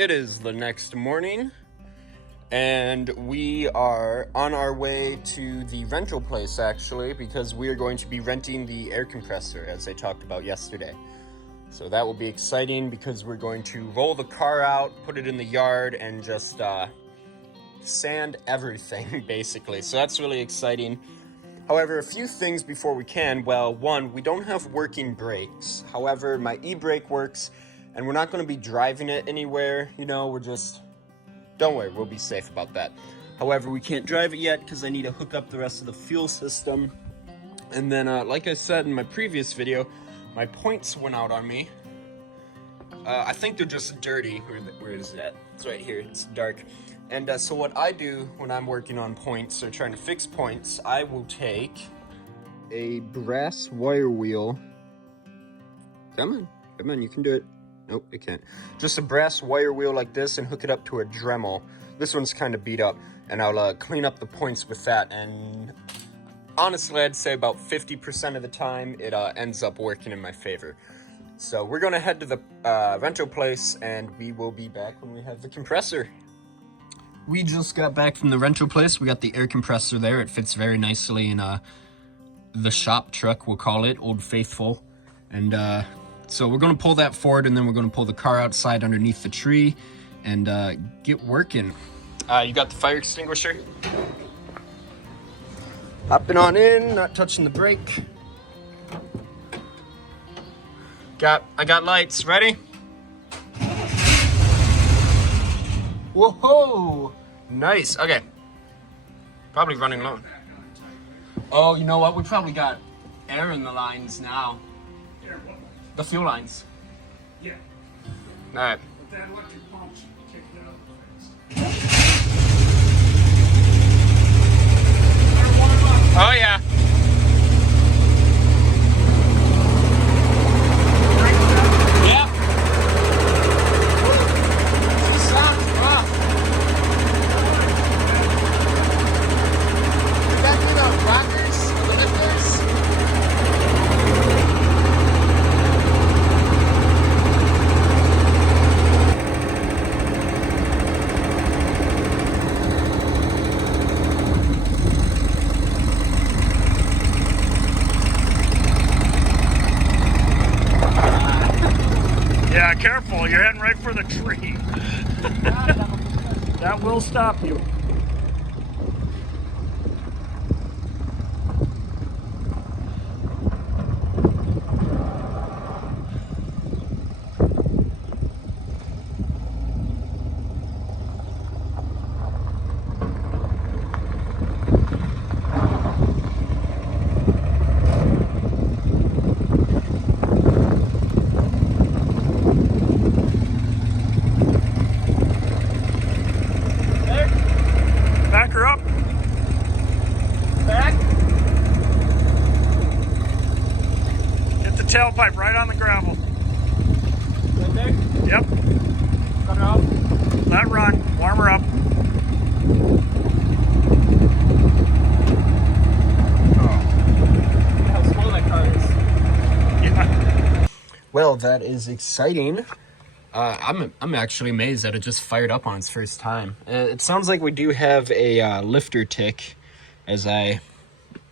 It is the next morning, and we are on our way to the rental place, actually, because we are going to be renting the air compressor, as I talked about yesterday. So that will be exciting, because we're going to roll the car out, put it in the yard, and just sand everything, basically. So that's really exciting. However, a few things before we can. Well, one, we don't have working brakes. However, my e-brake works, and we're not going to be driving it anywhere. You know, we're just... Don't worry, we'll be safe about that. However, we can't drive it yet because I need to hook up the rest of the fuel system. And then, like I said in my previous video, my points went out on me. I think they're just dirty. Where is that? It's right here. It's dark. And so what I do when I'm working on points or trying to fix points, I will take a brass wire wheel. Come on, you can do it. Nope, it can't. Just a brass wire wheel like this and hook it up to a Dremel. This one's kind of beat up, and I'll clean up the points with that. And honestly, I'd say about 50% of the time, it ends up working in my favor. So we're gonna head to the rental place, and we will be back when we have the compressor. We just got back from the rental place. We got the air compressor there. It fits very nicely in the shop truck, we'll call it, Old Faithful. And so we're gonna pull that forward, and then we're gonna pull the car outside underneath the tree and get working. You got the fire extinguisher? Hopping on in, not touching the brake. I got lights, ready? Whoa! Nice, okay. Probably running low. Oh, you know what? We probably got air in the lines now. Air what? The fuel lines. Yeah. Alright. But that electric pump's kicking it up fast. Oh yeah. Yeah, careful, you're heading right for the tree. That will stop you. Back her up. Back. Get the tailpipe right on the gravel. Right there? Yep. Cut her off. Let run. Warm her up. Look how slow that car is. Yeah. Well, that is exciting. I'm actually amazed that it just fired up on its first time. It sounds like we do have a lifter tick, as I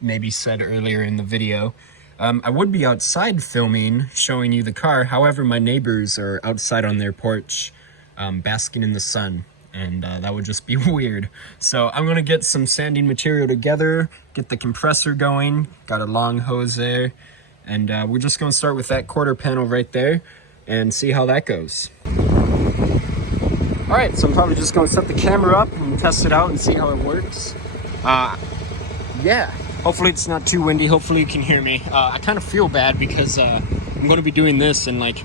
maybe said earlier in the video. I would be outside filming, showing you the car. However, my neighbors are outside on their porch, basking in the sun, and that would just be weird. So I'm gonna get some sanding material together, get the compressor going, got a long hose there, and we're just gonna start with that quarter panel right there and see how that goes. All right, so I'm probably just gonna set the camera up and test it out and see how it works. Yeah, hopefully it's not too windy. Hopefully you can hear me. I kind of feel bad because I'm gonna be doing this and like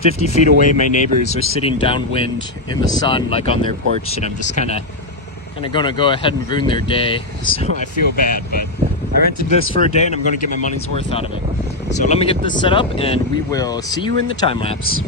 50 feet away, my neighbors are sitting downwind in the sun, like on their porch, and I'm just kind of gonna go ahead and ruin their day. So I feel bad, but I rented this for a day and I'm gonna get my money's worth out of it. So let me get this set up and we will see you in the time lapse.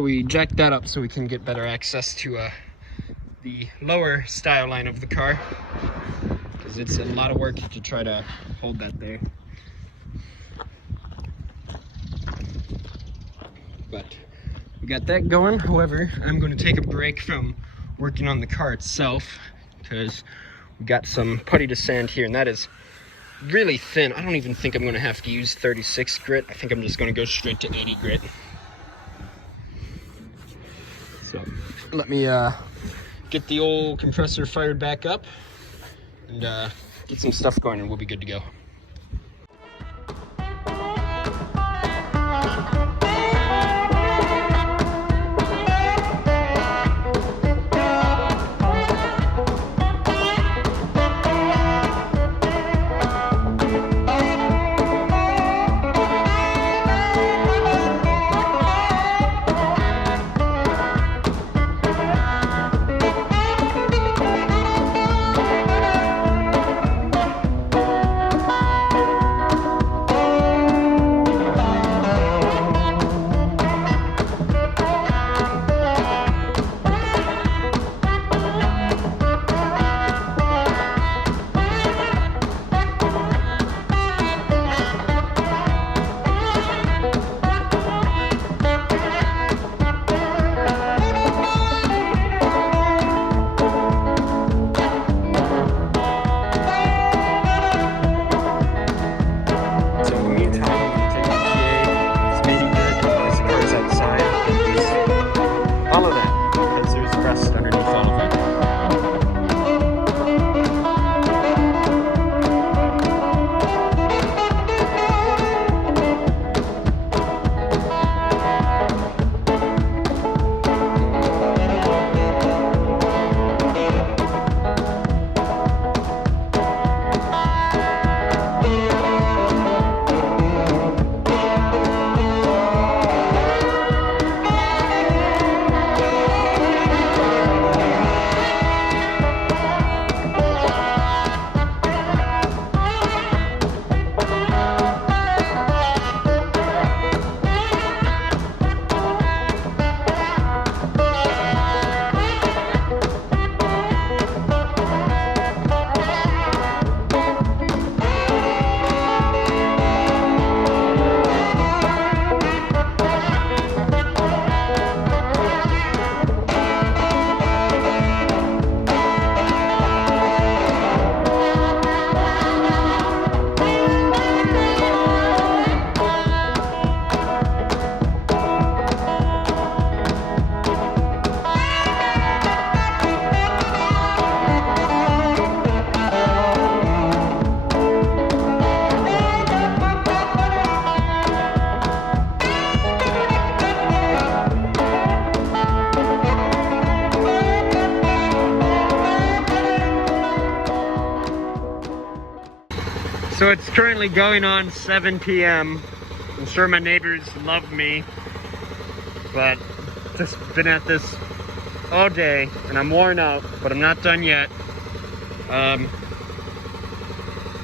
So we jacked that up so we can get better access to the lower style line of the car, because it's a lot of work to try to hold that there. But we got that going. However, I'm going to take a break from working on the car itself because we got some putty to sand here, and that is really thin. I don't even think I'm going to have to use 36 grit. I think I'm just going to go straight to 80 grit. So let me get the old compressor fired back up and get some stuff going, and we'll be good to go. So it's currently going on 7 p.m. I'm sure my neighbors love me, but just been at this all day and I'm worn out, but I'm not done yet.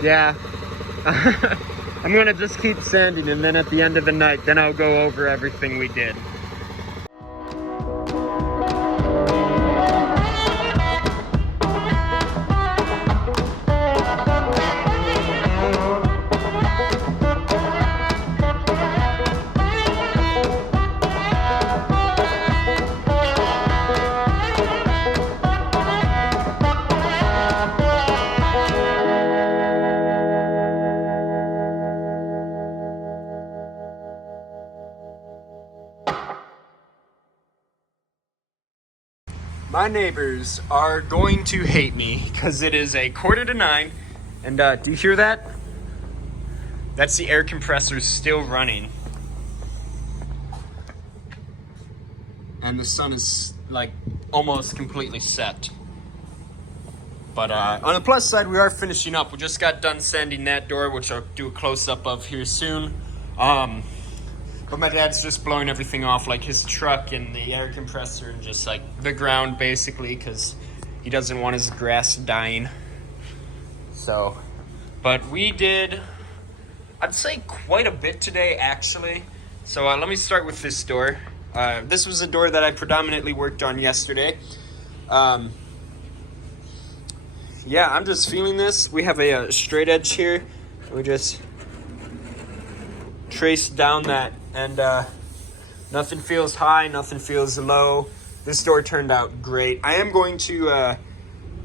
Yeah, I'm gonna just keep sanding, and then at the end of the night, then I'll go over everything we did. My neighbors are going to hate me because it is a 8:45, and do you hear that? That's the air compressor still running. And the sun is like almost completely set. But on the plus side, we are finishing up. We just got done sanding that door, which I'll do a close-up of here soon. But my dad's just blowing everything off, like his truck and the air compressor and just like the ground basically, because he doesn't want his grass dying. So, but we did, I'd say, quite a bit today actually. So let me start with this door. This was a door that I predominantly worked on yesterday. Yeah, I'm just feeling this. We have a straight edge here. We just trace down that, and nothing feels high, nothing feels low. This door turned out great. I am going to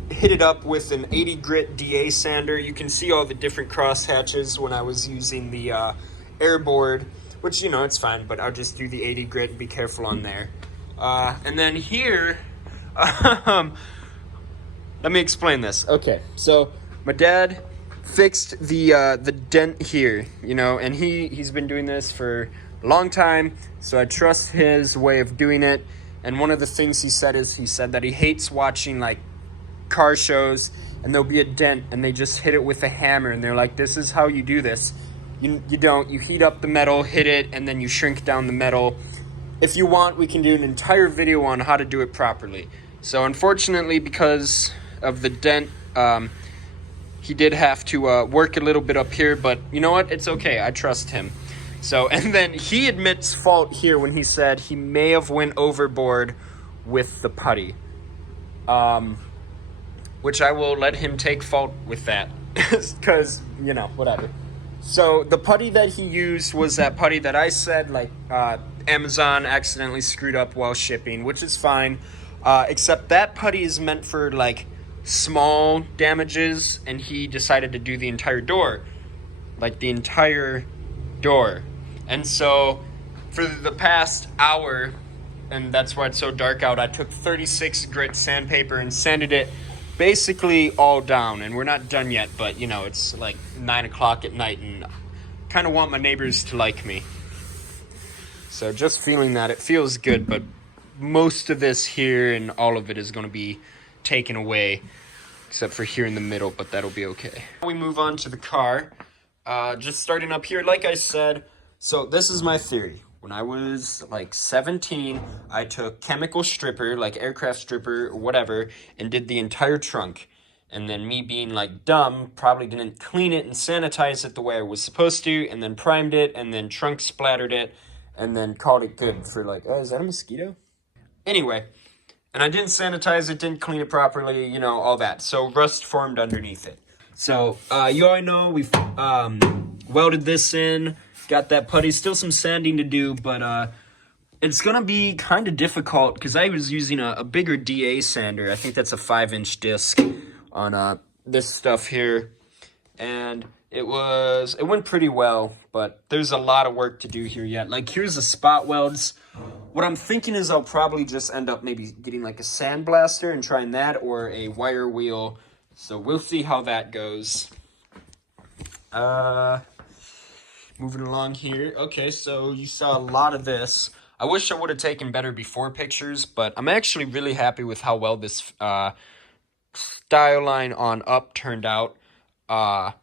hit it up with an 80 grit DA sander. You can see all the different cross hatches when I was using the air board, which, you know, it's fine, but I'll just do the 80 grit and be careful on there. And then here, let me explain this. Okay, so my dad fixed the dent here, you know, and he's been doing this for a long time, so I trust his way of doing it. And one of the things he said that he hates watching like car shows and there'll be a dent and they just hit it with a hammer and they're like, this is how you do this. You don't. You heat up the metal, hit it, and then you shrink down the metal. If you want, we can do an entire video on how to do it properly. So unfortunately, because of the dent, he did have to work a little bit up here, but you know what? It's okay. I trust him. So, and then he admits fault here when he said he may have went overboard with the putty. Which I will let him take fault with that, because, you know, whatever. So the putty that he used was that putty that I said, like, Amazon accidentally screwed up while shipping, which is fine. Except that putty is meant for, like, small damages, and he decided to do the entire door. Like, the entire door. And so, for the past hour, and that's why it's so dark out, I took 36 grit sandpaper and sanded it basically all down, and we're not done yet, but you know, it's like 9 o'clock at night and kind of want my neighbors to like me. So just feeling that, it feels good, but most of this here and all of it is going to be taken away, except for here in the middle, but that'll be okay. We move on to the car. Just starting up here, like I said, so this is my theory. When I was like 17, I took chemical stripper, like aircraft stripper, whatever, and did the entire trunk. And then me being like dumb, probably didn't clean it and sanitize it the way I was supposed to, and then primed it, and then trunk splattered it, and then called it good for like, oh, is that a mosquito? Anyway, and I didn't sanitize it, didn't clean it properly, you know, all that. So rust formed underneath it. So you already know we've welded this in. Got that putty, still some sanding to do, but it's gonna be kind of difficult because I was using a bigger DA sander. I think that's a 5-inch disc on this stuff here, and it went pretty well, but there's a lot of work to do here yet. Like, here's the spot welds. What I'm thinking is I'll probably just end up maybe getting like a sandblaster and trying that, or a wire wheel. So we'll see how that goes. Moving along here. Okay, so you saw a lot of this. I wish I would have taken better before pictures, but I'm actually really happy with how well this style line on up turned out. I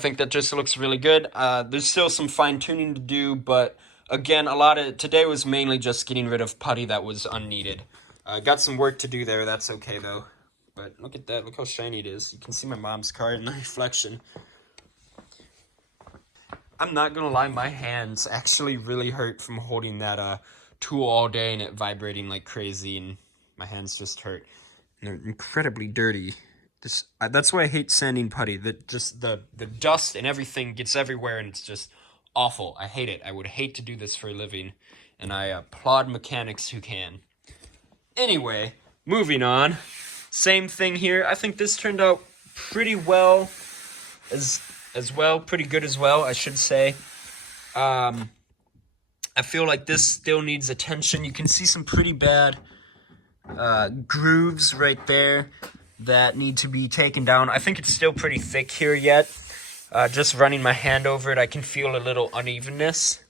think that just looks really good. There's still some fine tuning to do, but again, today was mainly just getting rid of putty that was unneeded. Got some work to do there. That's okay though. But look at that. Look how shiny it is. You can see my mom's car in the reflection. I'm not gonna lie, my hands actually really hurt from holding that tool all day and it vibrating like crazy, and my hands just hurt. And they're incredibly dirty. That's why I hate sanding putty. The dust and everything gets everywhere, and it's just awful. I hate it. I would hate to do this for a living, and I applaud mechanics who can. Anyway, moving on. Same thing here. I think this turned out pretty well as well, pretty good as well, I should say. I feel like this still needs attention. You can see some pretty bad grooves right there that need to be taken down. I think it's still pretty thick here yet. Just running my hand over it, I can feel a little unevenness.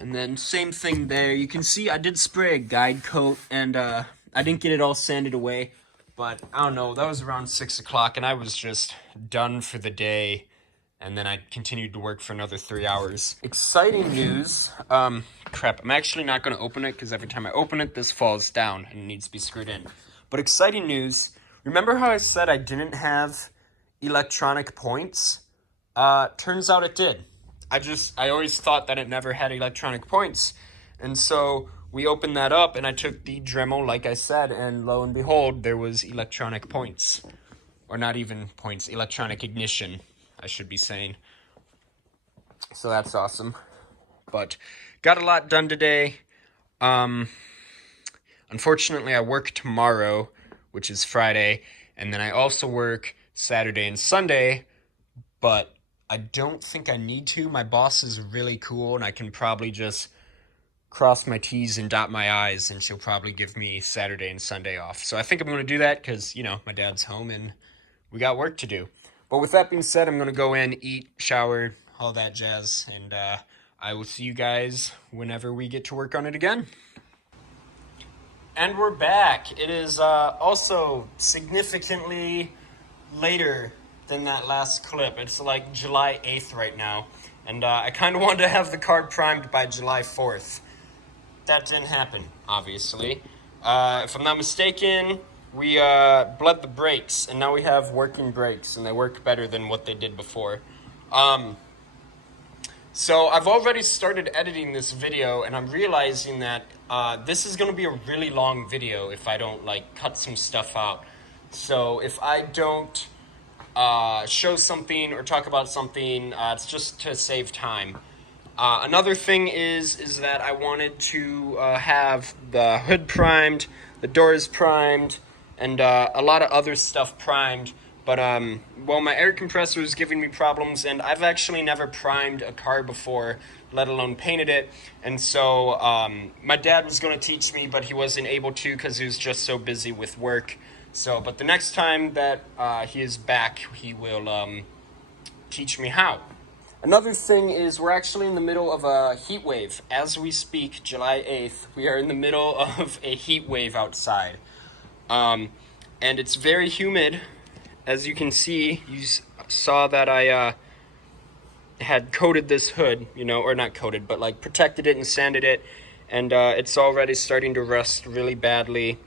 And then same thing there. You can see I did spray a guide coat, and I didn't get it all sanded away. But I don't know, that was around 6 o'clock, and I was just done for the day. And then I continued to work for another 3 hours. Exciting news. Crap, I'm actually not going to open it, because every time I open it, this falls down and it needs to be screwed in. But exciting news. Remember how I said I didn't have electronic points? Turns out it did. I always thought that it never had electronic points. And so we opened that up, and I took the Dremel, like I said, and lo and behold, there was electronic points. Or not even points, electronic ignition, I should be saying. So that's awesome. But got a lot done today. Unfortunately, I work tomorrow, which is Friday, and then I also work Saturday and Sunday, but I don't think I need to. My boss is really cool, and I can probably just cross my T's and dot my I's, and she'll probably give me Saturday and Sunday off. So I think I'm going to do that because, my dad's home and we got work to do. But with that being said, I'm going to go in, eat, shower, all that jazz, and I will see you guys whenever we get to work on it again. And we're back. It is also significantly later than that last clip. It's like July 8th right now. And I kind of wanted to have the car primed by July 4th. That didn't happen, obviously. If I'm not mistaken, we bled the brakes, and now we have working brakes, and they work better than what they did before. So I've already started editing this video, and I'm realizing that this is going to be a really long video if I don't cut some stuff out. So if I don't show something or talk about something, it's just to save time. Another thing is that I wanted to have the hood primed, the doors primed, and a lot of other stuff primed. But, my air compressor is giving me problems, and I've actually never primed a car before, let alone painted it. And so my dad was going to teach me, but he wasn't able to because he was just so busy with work. So, but the next time that he is back, he will teach me how. Another thing is we're actually in the middle of a heat wave. As we speak, July 8th, we are in the middle of a heat wave outside. And it's very humid. As you can see, you saw that I had coated this hood, or not coated, but protected it and sanded it. And it's already starting to rust really badly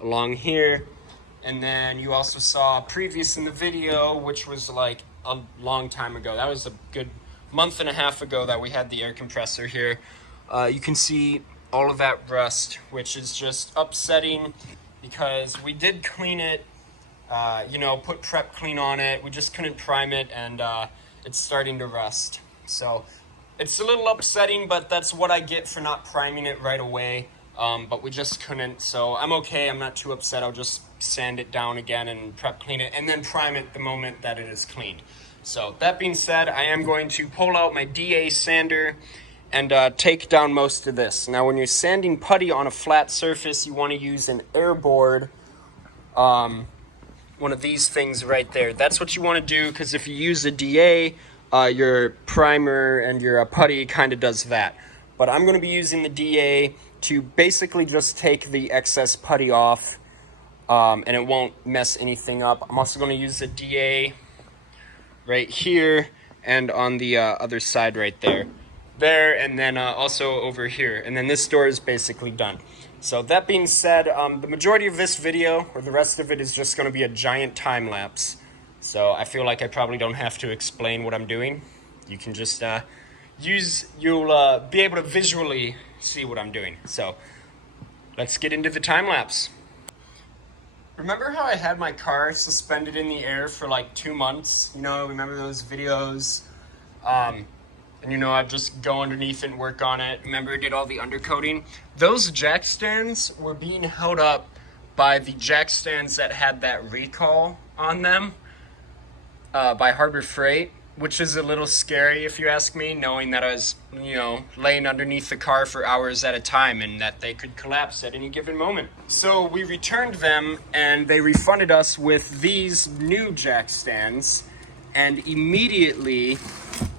along here. And then you also saw previous in the video, which was a long time ago. That was a good month and a half ago that we had the air compressor here. You can see all of that rust, which is just upsetting because we did clean it, put prep clean on it. We just couldn't prime it, and it's starting to rust. So it's a little upsetting, but that's what I get for not priming it right away. But we just couldn't, so I'm okay. I'm not too upset. I'll just sand it down again and prep clean it and then prime it the moment that it is cleaned. So that being said, I am going to pull out my DA sander and take down most of this. Now when you're sanding putty on a flat surface, you want to use an air board, one of these things right there. That's what you want to do, because if you use a DA, your primer and your putty kind of does that. But I'm going to be using the DA to basically just take the excess putty off, and it won't mess anything up. I'm also going to use the DA right here and on the other side right there, and then also over here. And then this door is basically done. So that being said, the majority of this video, or the rest of it, is just going to be a giant time lapse. So I feel like I probably don't have to explain what I'm doing. You can just you'll be able to visually see what I'm doing. So let's get into the time lapse. Remember how I had my car suspended in the air for 2 months? Remember those videos? And I'd just go underneath it and work on it. Remember, I did all the undercoating? Those jack stands were being held up by the jack stands that had that recall on them by Harbor Freight, which is a little scary if you ask me, knowing that I was, laying underneath the car for hours at a time and that they could collapse at any given moment. So we returned them, and they refunded us with these new jack stands, and immediately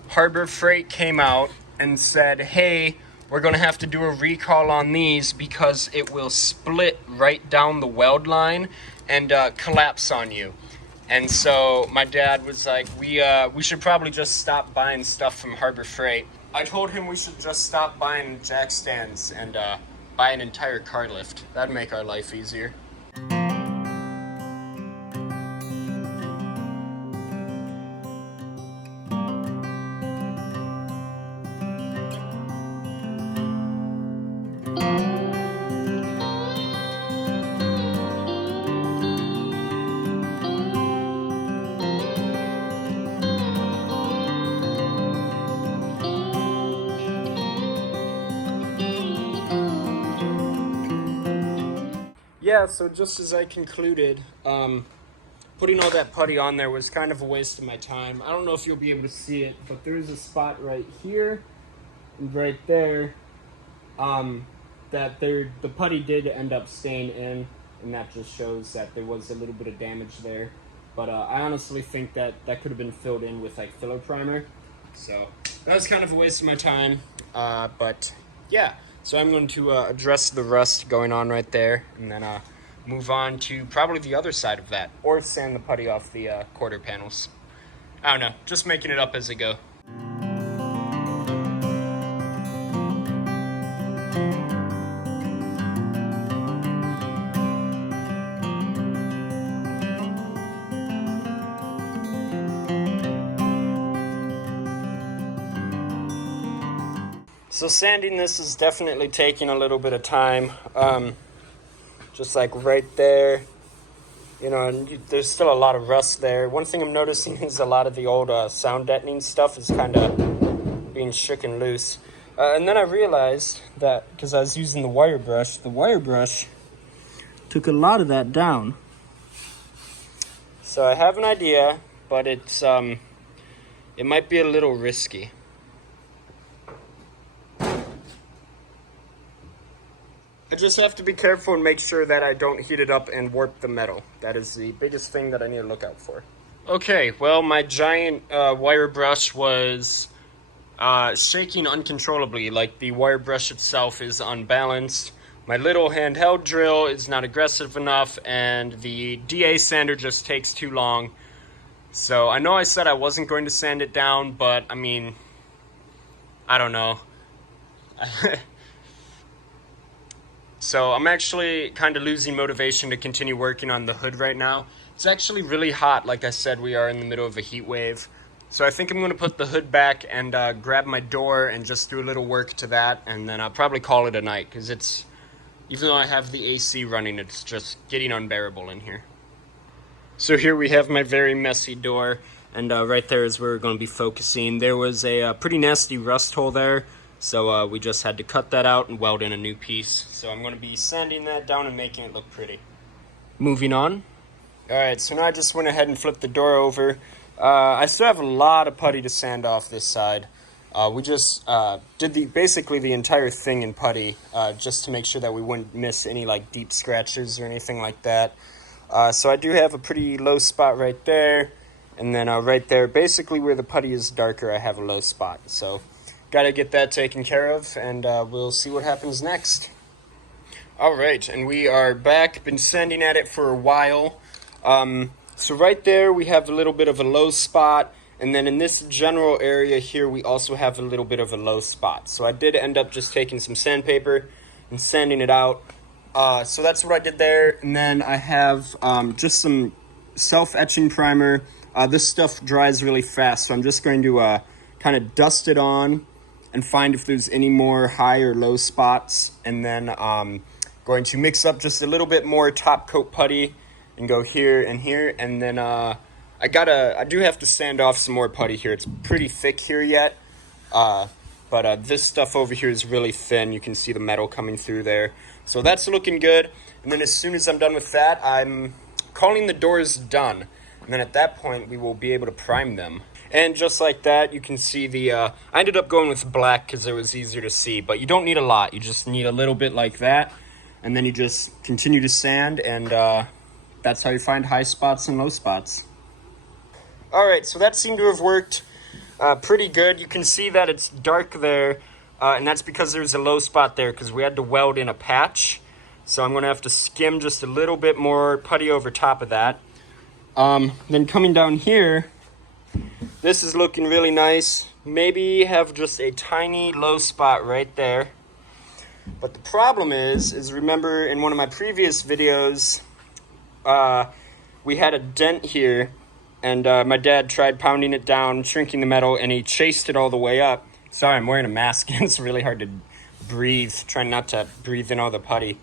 Harbor Freight came out and said, hey, we're going to have to do a recall on these because it will split right down the weld line and collapse on you. And so my dad was like, we should probably just stop buying stuff from Harbor Freight. I told him we should just stop buying jack stands and buy an entire car lift. That'd make our life easier. yeah, so just as I concluded, putting all that putty on there was kind of a waste of my time. I don't know if you'll be able to see it, but there is a spot right here and right there that the putty did end up staying in, and that just shows that there was a little bit of damage there. But I honestly think that could have been filled in with like filler primer. So that was kind of a waste of my time. But yeah, so I'm going to address the rust going on right there, and then move on to probably the other side of that, or sand the putty off the quarter panels. I don't know, just making it up as I go. So sanding this is definitely taking a little bit of time. Just like right there, you know, and there's still a lot of rust there. One thing I'm noticing is a lot of the old sound deadening stuff is kind of being shaken loose. And then I realized that because I was using the wire brush took a lot of that down. So I have an idea, but it's it might be a little risky. I just have to be careful and make sure that I don't heat it up and warp the metal. That is the biggest thing that I need to look out for. Okay, well, my giant wire brush was shaking uncontrollably. Like, the wire brush itself is unbalanced. My little handheld drill is not aggressive enough, and the DA sander just takes too long. So I know I said I wasn't going to sand it down, but I mean, I don't know. So I'm actually kind of losing motivation to continue working on the hood right now. It's actually really hot. Like I said, we are in the middle of a heat wave. So I think I'm going to put the hood back and grab my door and just do a little work to that. And then I'll probably call it a night, because it's, even though I have the AC running, it's just getting unbearable in here. So here we have my very messy door. And right there is where we're going to be focusing. There was a pretty nasty rust hole there. So we just had to cut that out and weld in a new piece. So I'm going to be sanding that down and making it look pretty. Moving on. Alright, so now I just went ahead and flipped the door over. I still have a lot of putty to sand off this side. We just did basically the entire thing in putty, just to make sure that we wouldn't miss any like deep scratches or anything like that. So I do have a pretty low spot right there. And then right there, basically where the putty is darker, I have a low spot. So got to get that taken care of, and we'll see what happens next. All right, and we are back. Been sanding at it for a while. So right there, we have a little bit of a low spot, and then in this general area here, we also have a little bit of a low spot. So I did end up just taking some sandpaper and sanding it out. So that's what I did there, and then I have just some self-etching primer. This stuff dries really fast, so I'm just going to kind of dust it on and find if there's any more high or low spots, and then going to mix up just a little bit more top coat putty and go here, and then I do have to sand off some more putty here. It's pretty thick here yet, but this stuff over here is really thin. You can see the metal coming through there, so that's looking good. And then as soon as I'm done with that, I'm calling the doors done, and then at that point we will be able to prime them. And just like that, you can see the, I ended up going with black because it was easier to see, but you don't need a lot. You just need a little bit like that, and then you just continue to sand, and that's how you find high spots and low spots. All right, so that seemed to have worked pretty good. You can see that it's dark there, and that's because there's a low spot there because we had to weld in a patch. So I'm going to have to skim just a little bit more putty over top of that. Then coming down here, this is looking really nice. Maybe have just a tiny low spot right there. But the problem is remember in one of my previous videos, we had a dent here, and my dad tried pounding it down, shrinking the metal, and he chased it all the way up. Sorry, I'm wearing a mask, and it's really hard to breathe, trying not to breathe in all the putty.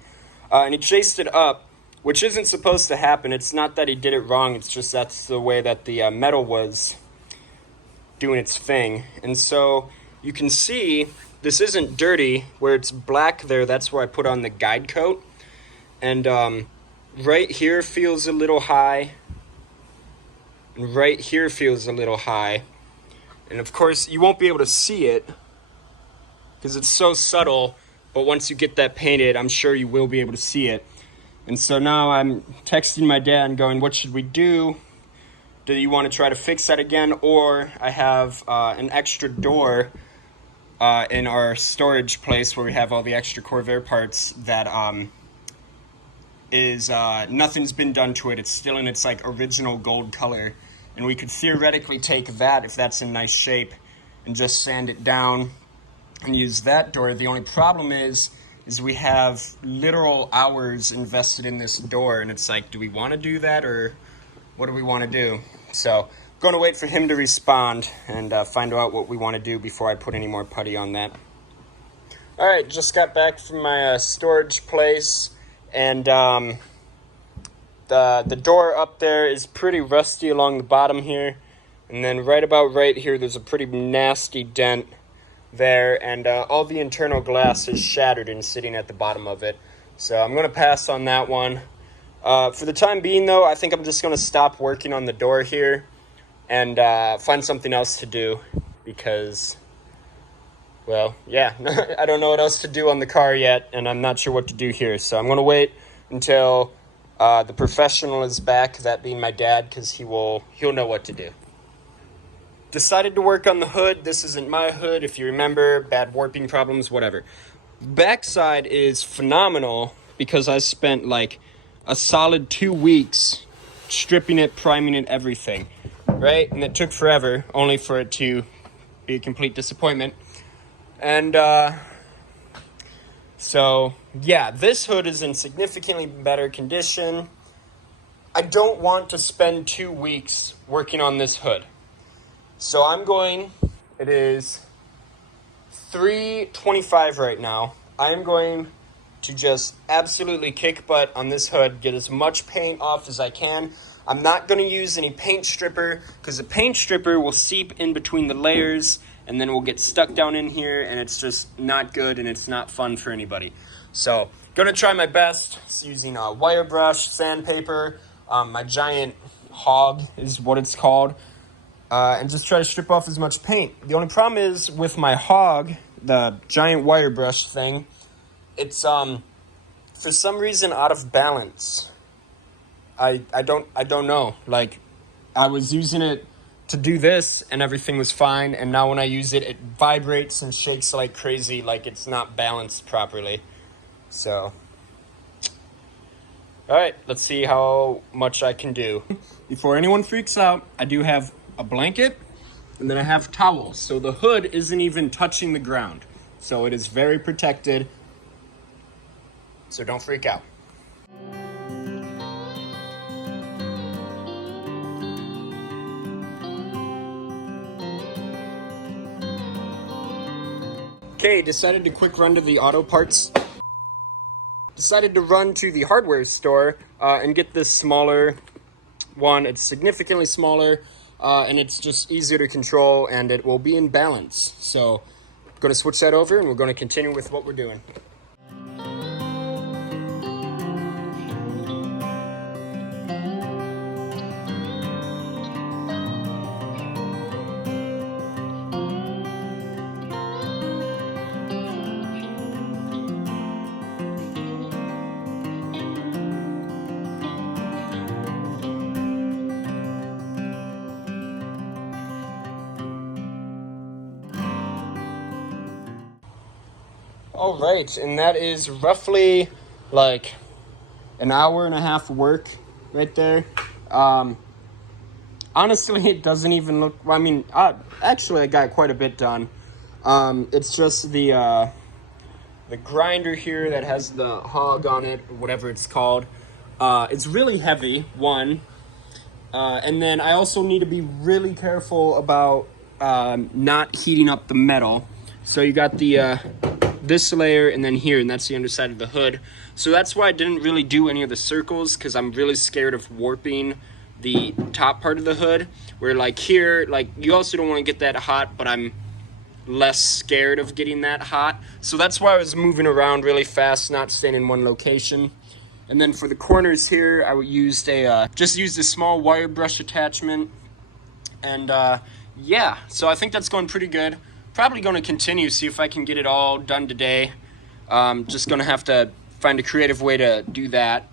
And he chased it up, which isn't supposed to happen. It's not that he did it wrong, it's just that's the way that the metal was doing its thing. And so you can see this isn't dirty. Where it's black there, that's where I put on the guide coat. And right here feels a little high, and right here feels a little high. And of course, you won't be able to see it because it's so subtle, but once you get that painted, I'm sure you will be able to see it. And so now I'm texting my dad and going, what should we do? Do you want to try to fix that again? Or I have an extra door in our storage place where we have all the extra Corvair parts that is nothing's been done to it. It's still in its like original gold color. And we could theoretically take that, if that's in nice shape, and just sand it down and use that door. The only problem is we have literal hours invested in this door, and it's like, do we want to do that, or what do we want to do? So I'm going to wait for him to respond and find out what we want to do before I put any more putty on that. All right, just got back from my storage place, and the door up there is pretty rusty along the bottom here, and then right about right here there's a pretty nasty dent there, and all the internal glass is shattered and sitting at the bottom of it. So I'm going to pass on that one. For the time being, though, I think I'm just going to stop working on the door here and find something else to do because, well, yeah, I don't know what else to do on the car yet, and I'm not sure what to do here. So I'm going to wait until the professional is back, that being my dad, because he'll know what to do. Decided to work on the hood. This isn't my hood, if you remember, bad warping problems, whatever. Backside is phenomenal because I spent like a solid 2 weeks stripping it, priming it, everything, right? And it took forever, only for it to be a complete disappointment. And so, yeah, this hood is in significantly better condition. I don't want to spend 2 weeks working on this hood. So it is 3:25 right now. I am going to just absolutely kick butt on this hood, get as much paint off as I can. I'm not going to use any paint stripper because the paint stripper will seep in between the layers and then will get stuck down in here, and it's just not good and it's not fun for anybody. So, going to try my best using a wire brush, sandpaper, my giant hog is what it's called. And just try to strip off as much paint. The only problem is with my hog, the giant wire brush thing, it's for some reason out of balance. I don't know. Like, I was using it to do this and everything was fine, and now when I use it, it vibrates and shakes like crazy, like it's not balanced properly. So, all right, let's see how much I can do. Before anyone freaks out, I do have a blanket, and then I have towels. So the hood isn't even touching the ground. So it is very protected. So don't freak out. Okay, decided to quick run to the auto parts. Decided to run to the hardware store and get this smaller one. It's significantly smaller. And it's just easier to control, and it will be in balance. So I'm going to switch that over, and we're going to continue with what we're doing. All right, and that is roughly like an hour and a half of work right there. Honestly, it doesn't even look, I mean, actually I got quite a bit done. It's just the grinder here that has the hog on it, or whatever it's called. It's really heavy, one. And then I also need to be really careful about not heating up the metal. So you got the this layer and then here, and that's the underside of the hood. So that's why I didn't really do any of the circles, because I'm really scared of warping the top part of the hood. Where like here, like you also don't want to get that hot, but I'm less scared of getting that hot. So that's why I was moving around really fast, not staying in one location. And then for the corners here, I used just used a small wire brush attachment. And yeah, so I think that's going pretty good. Probably going to continue, see if I can get it all done today. Just going to have to find a creative way to do that.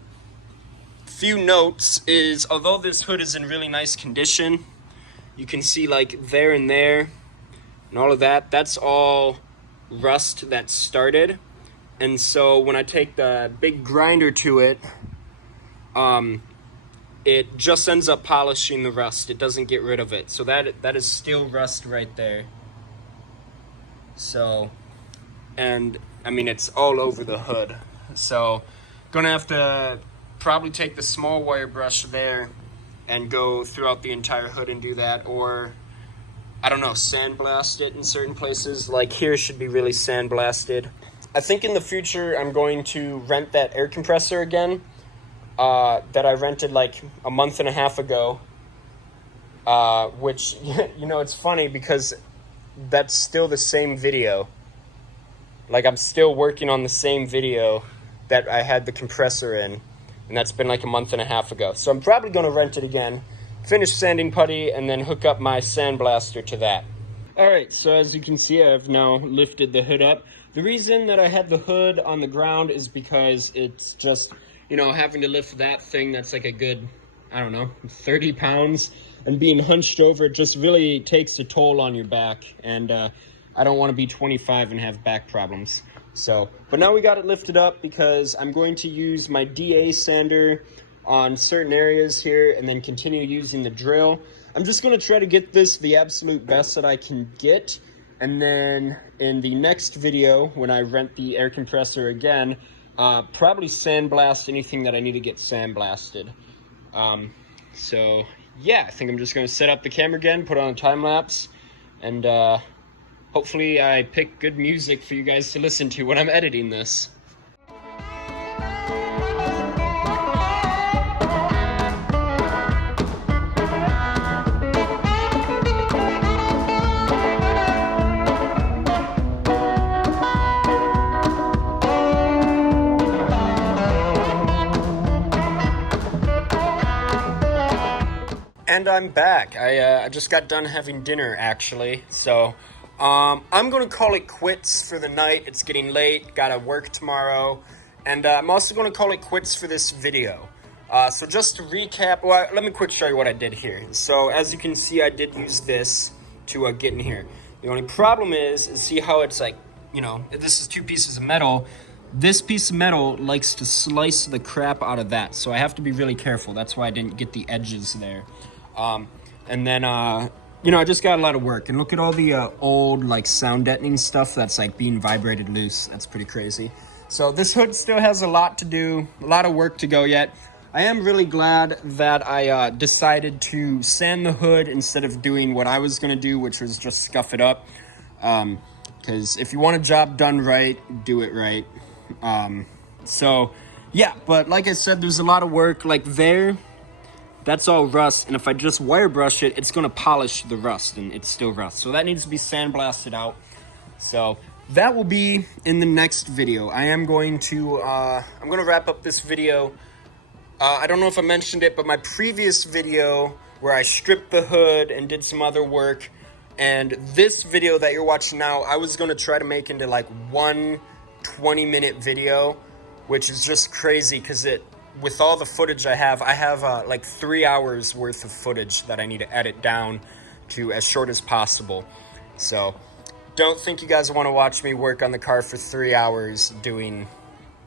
Few notes is, although this hood is in really nice condition, you can see like there and there and all of that, that's all rust that started. And so when I take the big grinder to it, it just ends up polishing the rust. It doesn't get rid of it. So that is still rust right there. So, and I mean, it's all over the hood. So gonna have to probably take the small wire brush there and go throughout the entire hood and do that, or I don't know, sandblast it in certain places. Like here should be really sandblasted. I think in the future I'm going to rent that air compressor again that I rented like a month and a half ago, which, you know, it's funny because that's still the same video. Like I'm still working on the same video that I had the compressor in, and that's been like a month and a half ago. So I'm probably going to rent it again, finish sanding putty, and then hook up my sandblaster to that. All right, so as you can see, I've now lifted the hood up. The reason that I had the hood on the ground is because it's just, you know, having to lift that thing that's like a good, I don't know, 30 pounds, and being hunched over, it just really takes a toll on your back. And I don't want to be 25 and have back problems. So, but now we got it lifted up because I'm going to use my DA sander on certain areas here and then continue using the drill. I'm just going to try to get this the absolute best that I can get. And then in the next video, when I rent the air compressor again, probably sandblast anything that I need to get sandblasted. So yeah, I think I'm just going to set up the camera again, put on a time lapse, and hopefully I pick good music for you guys to listen to when I'm editing this. And I'm back. I just got done having dinner, actually. So I'm going to call it quits for the night. It's getting late. Got to work tomorrow. And I'm also going to call it quits for this video. So just to recap, well, let me quick show you what I did here. So as you can see, I did use this to get in here. The only problem is see how it's like, you know, this is two pieces of metal. This piece of metal likes to slice the crap out of that. So I have to be really careful. That's why I didn't get the edges there. And then, you know, I just got a lot of work. And look at all the old, like, sound deadening stuff that's, like, being vibrated loose. That's pretty crazy. So this hood still has a lot to do, a lot of work to go yet. I am really glad that I decided to sand the hood instead of doing what I was going to do, which was just scuff it up. Because if you want a job done right, do it right. So, yeah, but like I said, there's a lot of work. Like there, that's all rust, and if I just wire brush it, it's going to polish the rust, and it's still rust. So that needs to be sandblasted out. So that will be in the next video. I am going to, I'm going to wrap up this video. I don't know if I mentioned it, but my previous video where I stripped the hood and did some other work, and this video that you're watching now, I was going to try to make into like one 20-minute video, which is just crazy because with all the footage I have like 3 hours worth of footage that I need to edit down to as short as possible. So don't think you guys want to watch me work on the car for 3 hours doing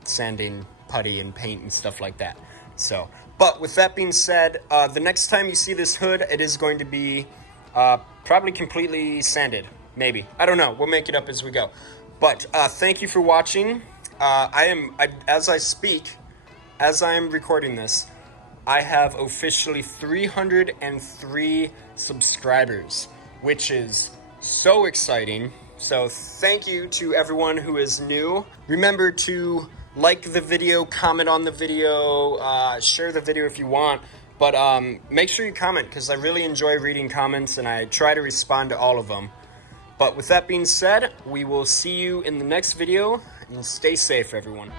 sanding, putty, and paint and stuff like that. So, but with that being said, the next time you see this hood, it is going to be probably completely sanded. Maybe. I don't know. We'll make it up as we go. But thank you for watching. As I speak, as I am recording this, I have officially 303 subscribers, which is so exciting. So thank you to everyone who is new. Remember to like the video, comment on the video, share the video if you want. But make sure you comment because I really enjoy reading comments and I try to respond to all of them. But with that being said, we will see you in the next video and stay safe, everyone.